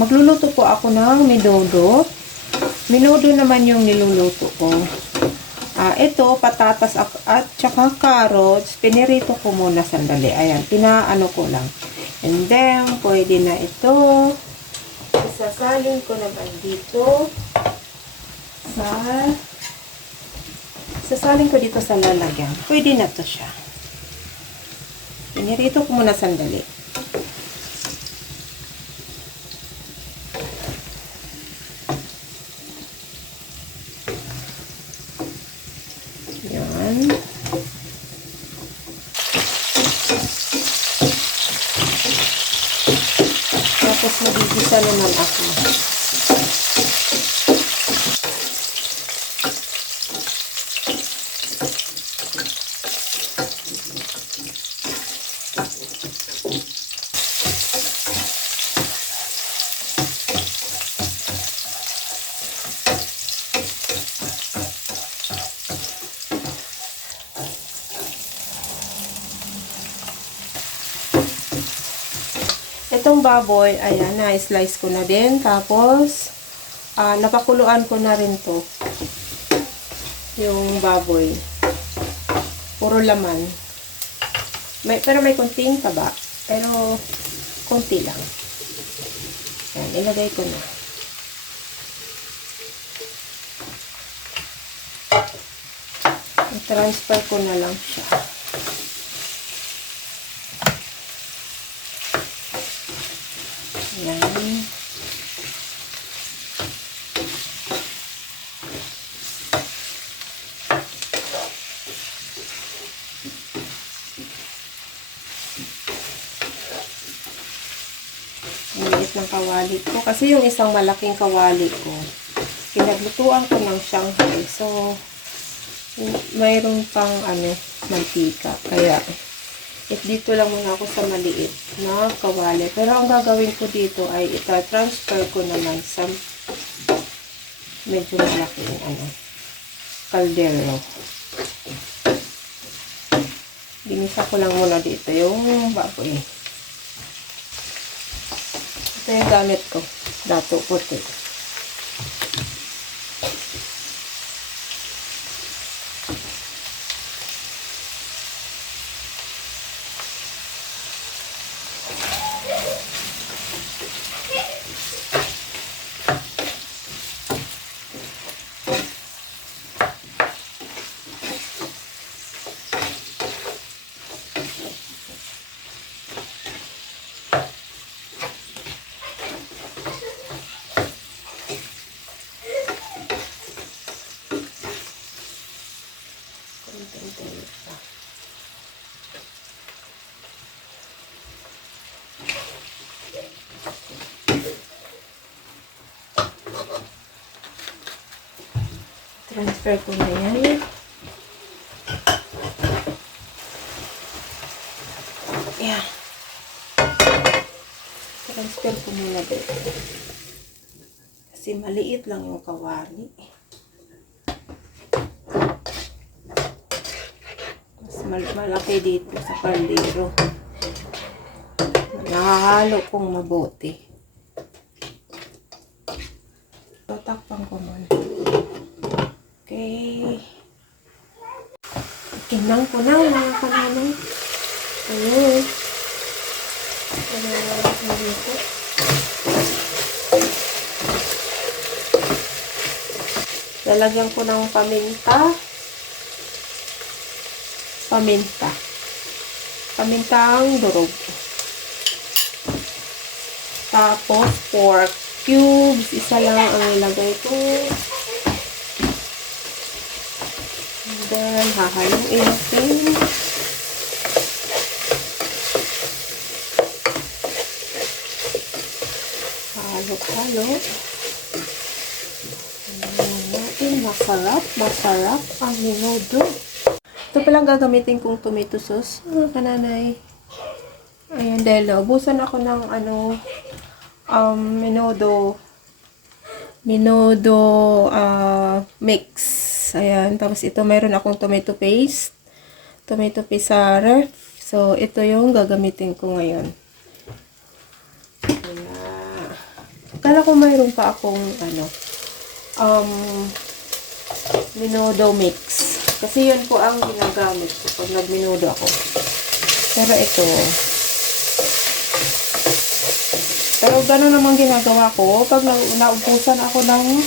Magluluto po ako ng menudo. Menudo naman yung niluluto ko. Ito, patatas at saka carrots. Pinirito ko muna sandali. Ayan, pinaano ko lang. And then, pwede na ito. Isasalin ko naman dito sasalin ko dito sa lalagyan. Pwede na to siya. Pinirito ko muna sandali. Yan. Tapos magigisa naman ako. Itong baboy, ayan, na-slice ko na din. Tapos, napakuluan ko na rin to. Yung baboy. Puro laman. Pero may konting taba. Pero, konti lang. Ayan, ilagay ko na. I-transfer ko na lang siya. Yan. Maliit ng kawali ko. Kasi yung isang malaking kawali ko, pinaglutuan ko ng Shanghai. So, mayroon pang mantika. Kaya, dito lang muna ako sa maliit na kawali. Pero ang gagawin ko dito ay ita-transfer ko naman sa medyo malaking kaldero. Ginisa ko lang muna dito yung baboy. Ito yung gamit ko. Dato puti. Transfer ko na yan. Yan. Transfer ko muna dito. Kasi maliit lang yung kawali. Mas malaki dito sa kaldero. Nakahalo kong mabuti. Tatakpan ko muna. Okay. Kinang ko na mga kananay. Ayun. Lalagyan ko ng paminta. Pamintang durog. Tapos pork cubes. Isa lang ang ilagay ko. Then, hahaluin natin. Halo-halo. Natin, masarap ang menudo. Ito palang gagamitin kong tomato sauce. Kananay. Ayan, dahil ubusan ako ng menudo mix. Ayan, tapos ito mayroon akong tomato paste sa ref. So, ito yung gagamitin ko ngayon. Ayan. Akala ko mayroon pa akong menudo mix. Kasi yun po ang ginagamit ko pag nagmenudo ako. Pero ito, pero gano'n naman ginagawa ko pag naubusan ako ng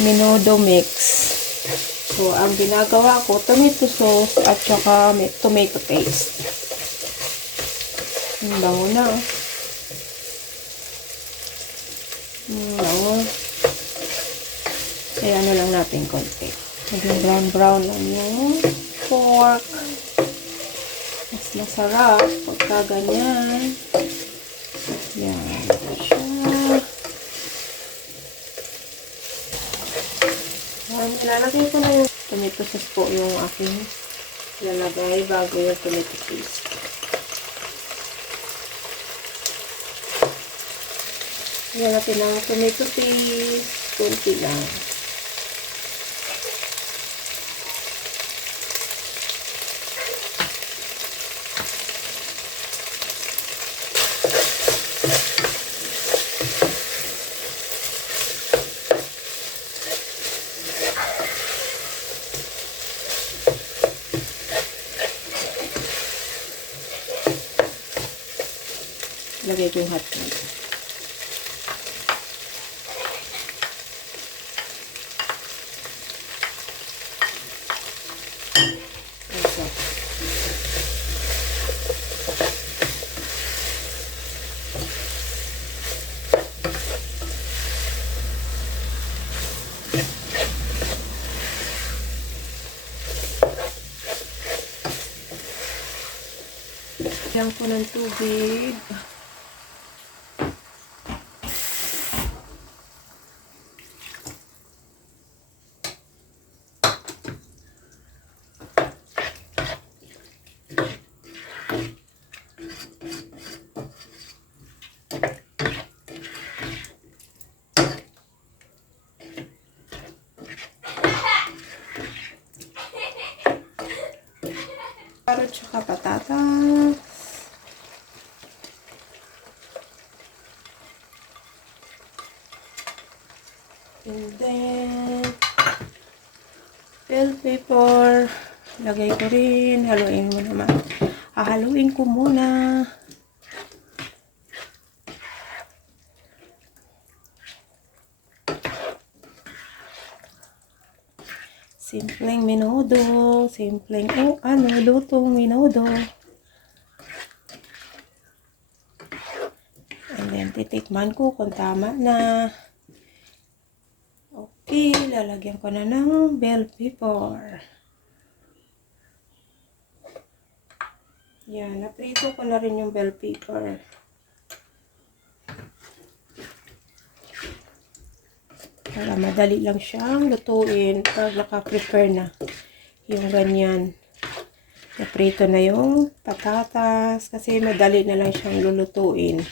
menudo mix. So, ang ginagawa ko, tomato sauce at saka tomato paste. Bango na. Bango. Kaya ano lang natin konti. Maging brown lang yung pork. Mas masarap pagka ganyan. Yan. Siya. Yan. Ilalagay ko na yung tomato sauce po yung aking ilalagay bago yung tomato paste. Yan natin ang tomato paste. Kunti lang. Lagay ko yung hot dog. Lagyan ko ng tubig. Carrot tsaka patatas. And then, bell pepper. Lagay ko rin. Haluin mo naman. Hahaluin ko muna. Simpleng menudo. Simpleng, lutong menudo. And then, titikman ko kung tama na. Okay, lalagyan ko na ng bell pepper. Yan, naprito ko na rin yung bell pepper. Para madali lang siyang lutuin pag naka-prepare na yung ganyan. Naprito na yung patatas kasi madali na lang siyang lulutuin.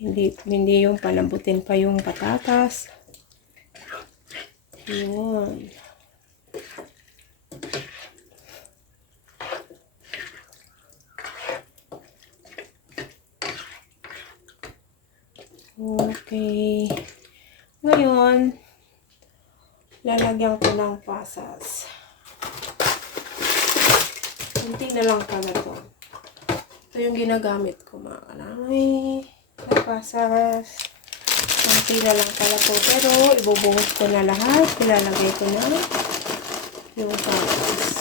Hindi yung palambutin pa yung patatas. Yun. Okay. Ngayon, lalagyan ko ng pasas. Kunti na lang pala to. Ito yung ginagamit ko, mga kanay. Pasas. Kunti na lang pala to. Pero, ibubuhos ko na lahat. Ilalagay ko na yung pasas.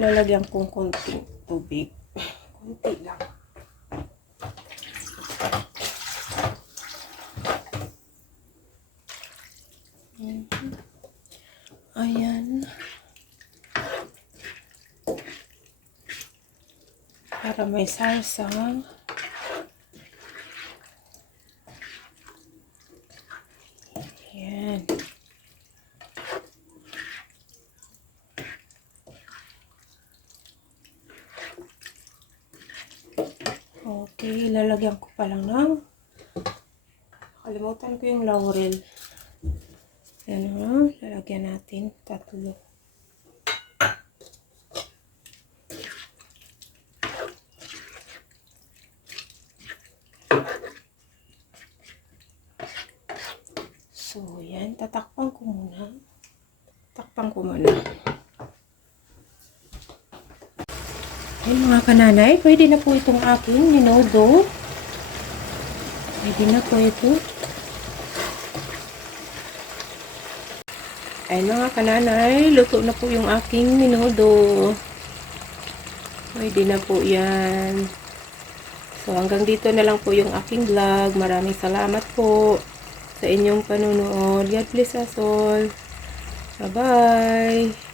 Lalagyan kong konting tubig. Konti lang. Ayan. Para may salsa. Ayan. Okay, lalagyan ko pa lang ng kalimutan ko yung laurel. Ayan o, lalagyan natin 3. So, yan. Tatakpan ko muna. Takpan ko muna. Ayun mga kananay, pwede na po itong aking ninodo. Pwede na po ito. Ayun mga kananay, luto na po yung aking ninodo. Pwede na po yan. So, hanggang dito na lang po yung aking vlog. Maraming salamat po sa inyong panunood. God bless us all. Bye-bye!